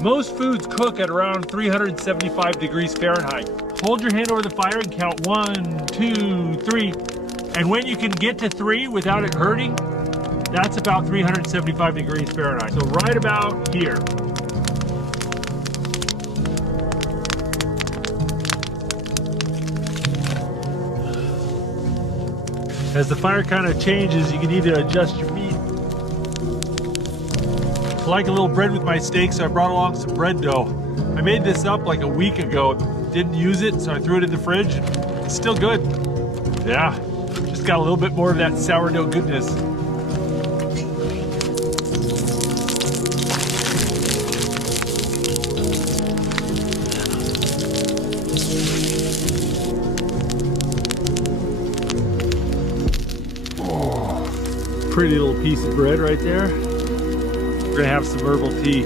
Most foods cook at around 375 degrees Fahrenheit. Hold your hand over the fire and count 1, 2, 3. And when you can get to 3 without it hurting, that's about 375 degrees Fahrenheit. So right about here. As the fire kind of changes, you can need to adjust your meat. I like a little bread with my steak, so I brought along some bread dough. I made this up like a week ago. Didn't use it, so I threw it in the fridge. It's still good. Yeah, just got a little bit more of that sourdough goodness. Pretty little piece of bread right there. We're gonna have some herbal tea.